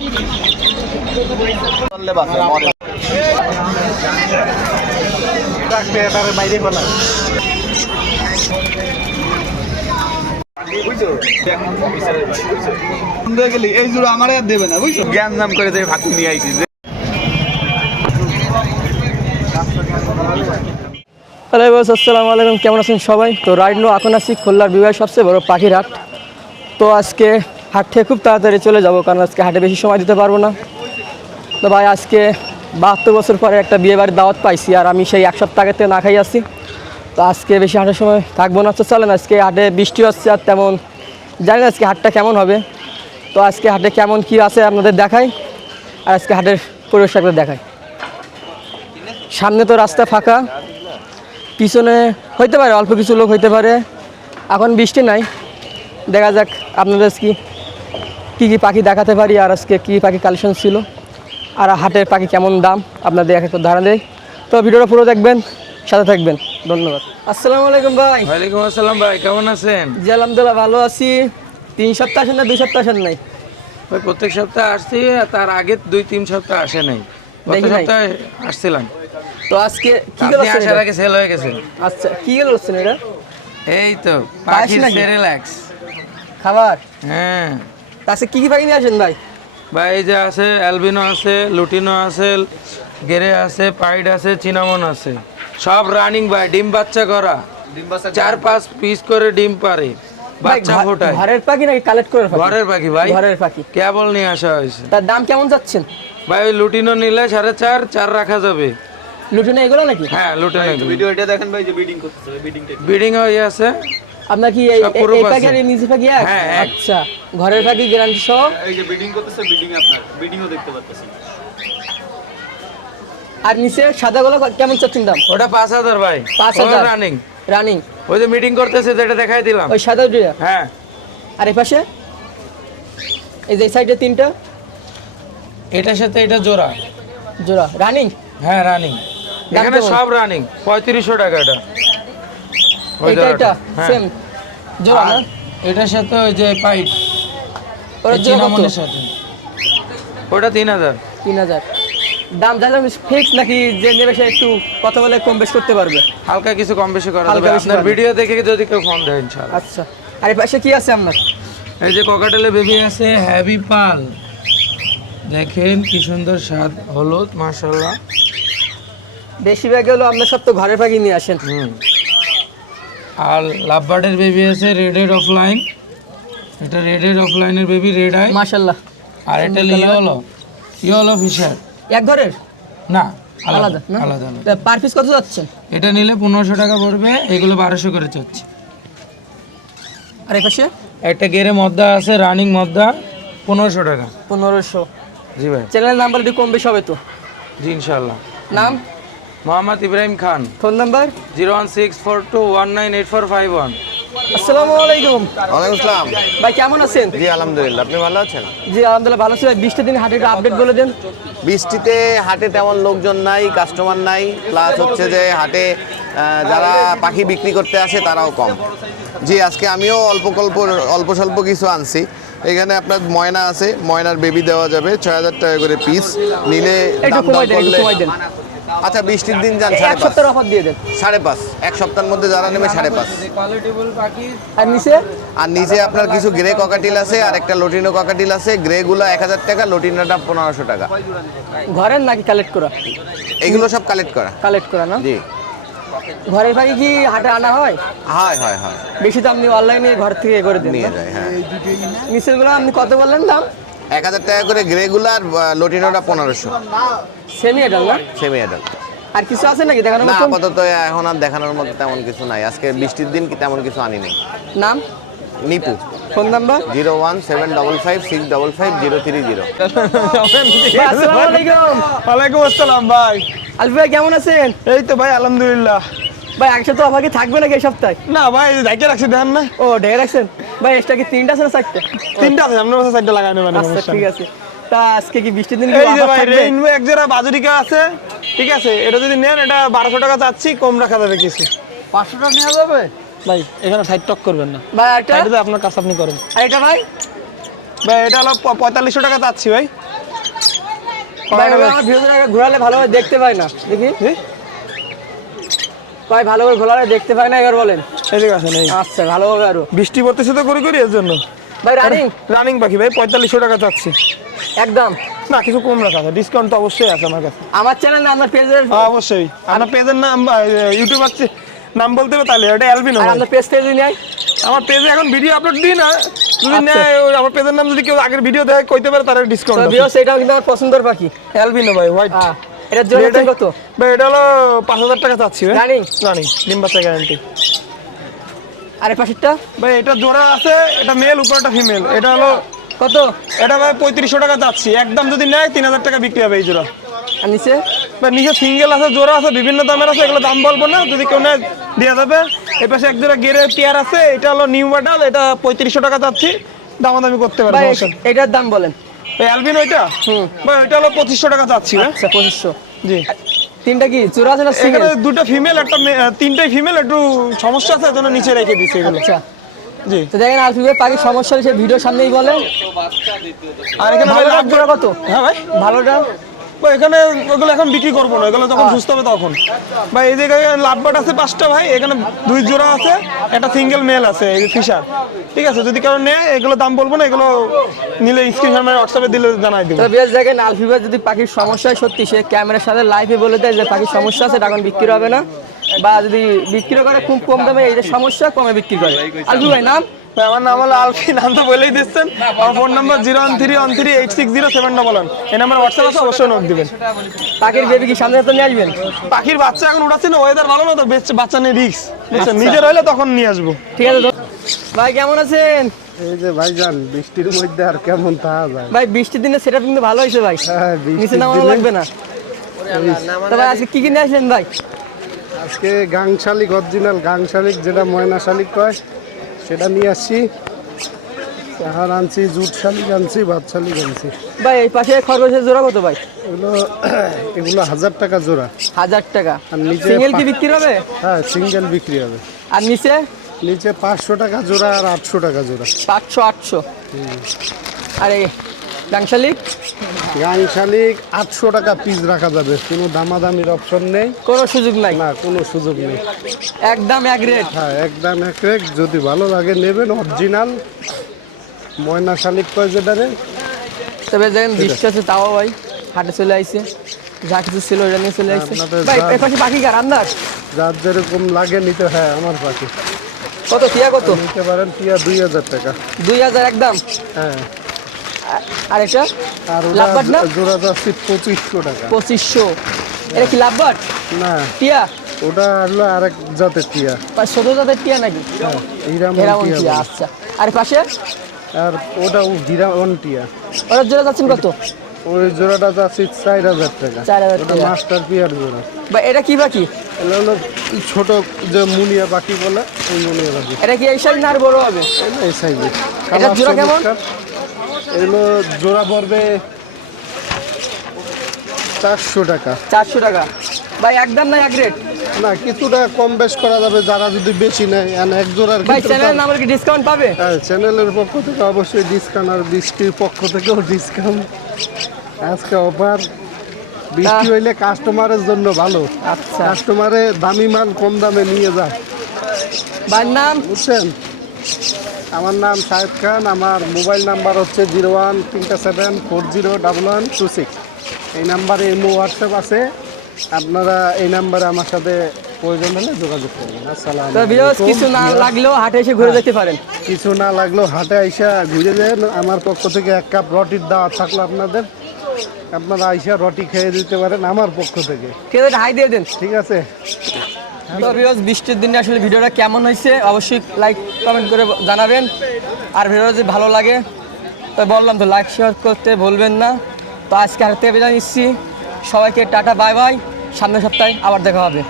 এই জোড়া আমার আর দেবে না বুঝছো, জ্ঞান নাম করে ভাত নিয়ে আইছি। হ্যালো বস, আসসালামু আলাইকুম। কেমন আছেন সবাই? তো রাইট নো এখন আছি খুলনার বিভাগের সবচেয়ে বড় পাখির হাট। তো আজকে হাট থেকে খুব তাড়াতাড়ি চলে যাব, কারণ আজকে হাটে বেশি সময় দিতে পারবো না। তো ভাই আজকে 72 বছর পরে একটা বিয়ে বাড়ির দাওয়াত পাইছি, আর আমি সেই এক সপ্তাহ আগে থেকে না খাই আসছি। তো আজকে বেশি হাটের সময় থাকবো না। তো চলেন, আজকে হাটে বৃষ্টি হচ্ছে আর তেমন জানি না আজকে হাটটা কেমন হবে। তো আজকে হাটে কেমন কী আছে আপনাদের দেখাই, আর আজকে হাটের পরিবেশটা একবার দেখাই। সামনে তো রাস্তা ফাঁকা, পিছনে হইতে পারে অল্প কিছু লোক হইতে পারে। এখন বৃষ্টি নাই, দেখা যাক আপনাদের কী কী পাখি দেখাতে পারি, আর আজকে কী পাখি কালেকশন ছিল, আর হাটের পাখি কেমন দাম আপনাদের এক একটু ধারণা দেয়। তো ভিডিওটা পুরো দেখবেন, সাথে থাকবেন। ধন্যবাদ। আসসালামু আলাইকুম ভাই। ওয়ালাইকুম আসসালাম ভাই, কেমন আছেন? জি আলহামদুলিল্লাহ ভালো আছি। 3 সপ্তাহ আসেন না 2 সপ্তাহ আসেন নাই? ভাই প্রত্যেক সপ্তাহে আসছি, তার আগে 2-3 সপ্তাহ আসে নাই। গত সপ্তাহে আসছিলাম। তো আজকে কি গেল আসার আগে সেল হয়ে গেছে। আচ্ছা, কি গেল হচ্ছে এটা? এই তো পাখির সেরেলাক্স খাবার। হ্যাঁ, আজকে কি পাখি নিয়ে আসেন ভাই? ভাই এই যে আছে অ্যালবিনো আছে, লুটিনো আছে, গেরে আছে, পাইড আছে, চিনামন আছে, সব রানিং ভাই, ডিম বাচ্চা করা। 4-5 পিস করে ডিম পারে, বাচ্চা ফোটায়। ঘরের পাখি নাকি কালেক্ট করে? ঘরের পাখি ভাই, ঘরের পাখি। কেবল নিয়ে আসা হয়েছে। তার দাম কেমন যাচ্ছেন ভাই ওই লুটিনো নিলে 4.5 রাখা যাবে। লুটিনো এগুলো নাকি? হ্যাঁ লুটিনো। ভিডিওটা দেখেন ভাই, যে বিডিং করতেছে, বিডিং হয়ে আছে। আপনার কি এই পাখি আর নিচে পাখি এক? হ্যাঁ, আচ্ছা, ঘরের পাখি গ্যারান্টি সহ। এই যে বিডিং করতেছে, বিডিং আপনার বিডিংও দেখতে পাচ্ছেন। আর নিচে সাদাগুলো কেমন চাচ্ছেন দাম? ওটা 5,000 ভাই। 5,000 রানিং। রানিং ওই যে মিটিং করতেছে যেটা দেখাই দিলাম, ওই সাদা দুইটা। হ্যাঁ। আর এই পাশে এই যে সাইডে 3টা, এটার সাথে এটা জোড়া জোড়া রানিং। হ্যাঁ রানিং, এখানে সব রানিং। 3500 টাকা এটা। ওই এটা সেম জোড়া না? এটার সাথে ওই যে পাইট, ওর জোড়া কত? সাথে ওটা 3000। 3000 দাম। জানেন ফিক্স নাকি যে নেবে সে একটু কথা বলে কম বেশ করতে পারবে? হালকা কিছু কম বেশি করা যাবে, হালকা বেশি আপনার করা ভিডিও দেখে যদি কেউ ফোন দেয় ইনশাআল্লাহ। আচ্ছা, আর এই পাশে কি আছে আপনার? এই যে ককাটেলে বেবি আছে, হ্যাভি পাল, দেখেন কি সুন্দর স্বাদ, হলুদ মাশাআল্লাহ। বেশিরভাগ হলো আপনার সব তো ঘরের পাখি নিয়ে আসেন। আর লাভবার্ডের বেবি আছে, রেড হেড অফলাইন। এটা রেড হেড অফলাইনের বেবি, রেড আই মাশাআল্লাহ। আর এটা ইয়েলো ফিশার। এক ঘরের না, আলাদা না? আলাদা। পার পিস কত যাচ্ছে? এটা নিলে 1500 টাকা পড়বে, এগুলো 1200 করে চাচ্ছি। আর এই পাশে একটা গেরে মদ্দা আছে, রানিং মদ্দা, 1500 টাকা। 1500। জি ভাই। চ্যানেল নাম্বার একটু কম বেশি হবে তো? জি ইনশাআল্লাহ। নাম? মোহাম্মদ ইব্রাহিম খান। Phone number? 01642198451। আসসালামু আলাইকুম। ওয়ালাইকুম আসসালাম। ভাই কেমন আছেন? জি আলহামদুলিল্লাহ, আপনি ভালো আছেন? জি আলহামদুলিল্লাহ ভালো আছি। 20টা দিন হাটের আপডেট বলে দেন। বৃষ্টিতে হাটে তেমন লোকজন নাই, কাস্টমার নাই, প্লাস হচ্ছে যে হাটে যারা পাখি বিক্রি করতে আসে তারাও কম। জি আজকে আমিও অল্প স্বল্প কিছু আনছি। এখানে আপনার ময়না আছে, ময়নার বেবি দেওয়া যাবে 6000 টাকা করে পিস, নিলে দাম দর করলে। আচ্ছা বৃষ্টির দিন যান, এক সপ্তাহের অফার দিয়ে দেন। 5.5, এক সপ্তাহের মধ্যে যারা নেবে 5.5। আর নিচে? আর নিচে আপনার কিছু গ্রে ককাটিল আছে, আর একটা লটিনো ককাটিল আছে। গ্রে গুলো 1000 টাকা, লটিনোটা 1500 টাকা। ঘরের নাকি কালেক্ট করা? এগুলো সব কালেক্ট করা। কালেক্ট করা না? জি। ঘরের পাখি কি হাটে আনা হয়? হয় হয় হয়, বেশি দাম নিয়ে অনলাইনে ঘর থেকে করে দেন? নিয়ে যায়। হ্যাঁ, নিচের গুলো আপনি কত বললেন দাম? 1000 টাকা করে গ্রে গুলো, আর লটিনোটা 1500। সেমি অ্যাডাল্ট না? Semi adult. আর কিছু আছে নাকি দেখানোর না মতো? আপাতত এখন আর দেখানোর মতো তেমন কিছু নাই, আজকে বৃষ্টির দিন কি তেমন কিছু আনি নেই। নাম? নিপু। Phone number? 01755503030। আসসালামু আলাইকুম। ওয়ালাইকুম আসসালাম ভাই। আলফি ভাই কেমন আছেন? এই তো ভাই আলহামদুলিল্লাহ। ভাই এক সপ্তাহ অফার কি থাকবে নাকি এই সপ্তাহে? না ভাই, ঢাকে রাখছি দেখেন না। ও ঢেকে রাখছেন ভাই। এক্সট্রা কি 3টা আছে না 4টা? 3টা আছে, আপনার কাছে 4টা লাগানো মানে। আচ্ছা ঠিক আছে। তা আজকে কি বৃষ্টির দিন এই যে ভাই রেইনবো এক জোড়া বাজুরিকা আছে, ঠিক আছে। এটা যদি নেন, এটা 1200 টাকা চাচ্ছি, কম রাখা যাবে কিছু। 500 টাকা নেওয়া যাবে ভাই এখানে সাইড টক করবেন না ভাই। এটা এটা আপনার কাজ আপনি করেন। আর এটা ভাই? ভাই এটা হলো 4500 টাকা চাচ্ছি ভাই। ভাই ওগুলো আমার ভিডিওতে ঘোরালে ভালোভাবে দেখতে পাই না, দেখি ভাই ভালো করে ঘোরালে দেখতে পাই না, এবার বলেন। এদিকে আসেন এই আচ্ছা ভালোভাবে আরো। বৃষ্টি পড়তেছে তো করি এর জন্য। ভাই রানিং রানিং পাখি ভাই 4500 টাকা চাচ্ছি। একদম না কিছু কম রাখা আছে, ডিসকাউন্ট তো অবশ্যই আছে আমার কাছে। আমার চ্যানেল না, আপনার পেজের অবশ্যই আমার পেজের নাম ইউটিউব আছে, নাম বলতে হবে তাহলে এটা অ্যালবিনো। আর আপনার পেজ থেকে নেয় আমার পেজে এখন ভিডিও আপলোড দিই না, যদি আচ্ছা। নেয় ওই আমার পেজের নাম যদি কেউ আগের ভিডিও দেখে কইতে পারে তার তো ডিসকাউন্ট আছে। ভিউয়ার্স এটাও কিন্তু আমার পছন্দের পাখি। অ্যালবিনো ভাই হোয়াইট। এটার জোড়া হচ্ছে কত? ভাই এটা হলো 5000 টাকা চাচ্ছি ভাই। রানিং রানিং ডিম বাচ্চা গ্যারান্টি। আর এই পাশেরটা ভাই এটা জোড়া আছে, এটা মেল উপরটা ফিমেল। এটা হলো কত? এটা ভাই 3500 টাকা চাচ্ছি, একদম যদি নেয় 3000 টাকা বিক্রি হবে এই জোড়া। আর নিচে ভাই নিচে সিঙ্গেল আছে, জোড়া আছে, বিভিন্ন দামের আছে, এগুলো দাম বলবো না, যদি কেউ নেয় দেওয়া যাবে। এই পাশে এক জোড়া গেরে পেয়ার আছে, এটা হলো নিউ মডেল, এটা 3500 টাকা চাচ্ছি, দামাদামি করতে পারবো। ভাই এটার দাম বলেন। ভাই অ্যালবিনো ওইটা ভাই ওইটা হলো 2500 টাকা চাচ্ছি ভাই। আচ্ছা 2500। জি তিনটা কি জোড়া আছে না এখানে সিঙ্গেল? দুটো ফিমেল, একটা তিনটাই ফিমেল, একটু সমস্যা আছে এজন্য নিচে রেখে দিছি এগুলো। আচ্ছা জি তো দেখেন আলফি ভাই পাখির সমস্যা হলে সে ভিডিও সামনেই বলে। আর এখানে ভাই ভালোটার জোড়া কত? হ্যাঁ ভাই ভালোটা ভাই এখানে ওগুলো এখন বিক্রি করবো না, এগুলো যখন সুস্থ হবে তখন। ভাই এই জায়গায় লাভবাট আছে 5টা ভাই, এখানে 2 জোড়া আছে, একটা সিঙ্গেল মেল আছে এই ফিশার। ঠিক আছে, যদি কারণ নেয় এগুলো দাম বলবো না, এগুলো নিলে স্ক্রিনশট মেরে হোয়াটসঅ্যাপে দিলে জানাই দিব। তো বেশ দেখেন আলফি ভাই যদি পাখির সমস্যা হয় সত্যি সে ক্যামেরার সাথে লাইভে বলে দেয় যে পাখির সমস্যা আছে, এখন বিক্রি হবে না, বা যদি বিক্রি করে খুব কম দামে, এই যে সমস্যা কমে বিক্রি করে। আলফি ভাই নাম? ভাই আমার নাম হলো আলফি, নাম তো বলেই দিচ্ছেন। আমার ফোন নাম্বার 013138607 এই নাম্বার হোয়াটসঅ্যাপ আছে, অবশ্যই নোট দিবেন। পাখির বেবি কি সামনে তো নিয়ে আসবেন? পাখির বাচ্চা এখন উঠাচ্ছি না, ওয়েদার ভালো না তো, বাচ্চা নিয়ে রিস্ক, বুঝছেন, নিজের হইলে তখন নিয়ে আসবো। ঠিক আছে ভাই কেমন আছেন? এই যে ভাইজান বৃষ্টির মধ্যে আর কেমন থাকা যায়। ভাই বৃষ্টির দিনে সেটা কিন্তু ভালো হয়েছে ভাই, হ্যাঁ, বৃষ্টির নিচে নামানো দিনে- লাগবে না। তো ভাই আজকে কি কিনে আসলেন ভাই? আজকে গাং শালিক, অরিজিনাল গাং শালিক যেটা ময়না শালিক কয় সেটা নিয়ে আসছি। এখন আনছি জুট শালিক, আনছি ভাত শালিক আনছি। ভাই এই পাশে খরগোশের জোড়া কত ভাই? এগুলো 1000 টাকা জোড়া। 1000 টাকা। আর নিচে সিঙ্গেল কি বিক্রি হবে? হ্যাঁ সিঙ্গেল বিক্রি হবে। আর নিচে? নিচে 500 টাকা জোড়া আর 800 টাকা জোড়া। 500 800। আর এই ডাংশালিক? গাং শালিক 800 টাকা পিস রাখা যাবে, কোনো দামাদামির অপশন নেই, কোনো সুযোগ নাই, না কোনো সুযোগ নেই। একদম এক রেট। হ্যাঁ একদম এক রেট, যদি ভালো লাগে নেবেন। অরিজিনাল ময়না শালিক কয় যেটারে। তবে দেখেন বৃষ্টি আছে তাও ভাই হাটে চলে আইছে, যা কিছু ছিল ওটা নিয়ে চলে আইছে। আপনাদের ভাই যা- এই পাশে পাখি কার আপনার? যার যেরকম লাগে নিতে, হ্যাঁ আমার পাখি কত টিয়া কত? নিতে পারেন। টিয়া 2000 টাকা। 2000 একদম। হ্যাঁ আর এটা আর লাভবাট না? ওটা জোড়া যাচ্ছে 2500 টাকা। 2500। এটা কি লাভবাট না টিয়া? ওটা হলো আরেক জাতের টিয়া। বা ছোট জাতের টিয়া নাকি? হ্যাঁ হিরামন হেরামন টিয়া টিয়া। বলে। আচ্ছা আর এই পাশে আর ওটা হিরামন টিয়া। ওটার জোড়া যাচ্ছেন কত? ওই জোড়াটা যাচ্ছে 4000 টাকা। 4000 ওটা টাকা। মাস্টার পিয়ার জোড়া। বা এটা কি পাখি? এটা হলো ছোট যে মুনিয়া পাখি বলে, ওই মুনিয়া পাখি। এটা কি এই সাইজ না আর বড় হবে? এগুলো এই সাইজে। এটার জোড়া কেমন? এগুলো জোড়া পড়বে 400 টাকা। 400 টাকা। ভাই একদম না এক রেট? না কিছুটা কম বেশ করা যাবে যারা যদি বেশি নেয়। আর এক জোড়ার ভাই ক্ষেত্রে চ্যানেলের নামের কি ডিসকাউন্ট পাবে? হ্যাঁ চ্যানেলের পক্ষ থেকে অবশ্যই ডিসকাউন্ট, আর বৃষ্টির পক্ষ থেকেও ডিসকাউন্ট। আজকে অফার, বৃষ্টি হইলে কাস্টমারের জন্য ভালো। আচ্ছা কাস্টমারে দামি মাল কম দামে নিয়ে যায়, ভাই নাম? বুঝছেন। আমার নাম শাহেদ খান, আমার মোবাইল নাম্বার হচ্ছে 0137401126। এই নাম্বারে ইমো হোয়াটসঅ্যাপ আছে, আপনারা এই নাম্বারে আমার সাথে প্রয়োজন হলে যোগাযোগ করবেন। আসসালামু তো ভিউয়ার্স আলাইকুম। কিছু না লাগলেও হাটে এসে ঘুরে যেতে পারেন। কিছু না লাগলেও হাটে আইসা ঘুরে যান। আমার পক্ষ থেকে 1 কাপ রটির দাওয়াত থাকলো আপনাদের, আপনারা আইসা রটি খেয়ে দিতে পারেন আমার পক্ষ থেকে, ঠিক আছে হাই দিয়ে দেন। ঠিক আছে। তো ভিউয়ার্স বৃষ্টির দিনে আসলে ভিডিওটা কেমন হয়েছে অবশ্যই লাইক কমেন্ট করে জানাবেন। আর ভিডিও যদি ভালো লাগে তো বললাম তো লাইক শেয়ার করতে ভুলবেন না। তো আজকে হাতে বিদায় নিচ্ছি, সবাইকে টাটা বাই বাই, সামনের সপ্তাহে আবার দেখা হবে।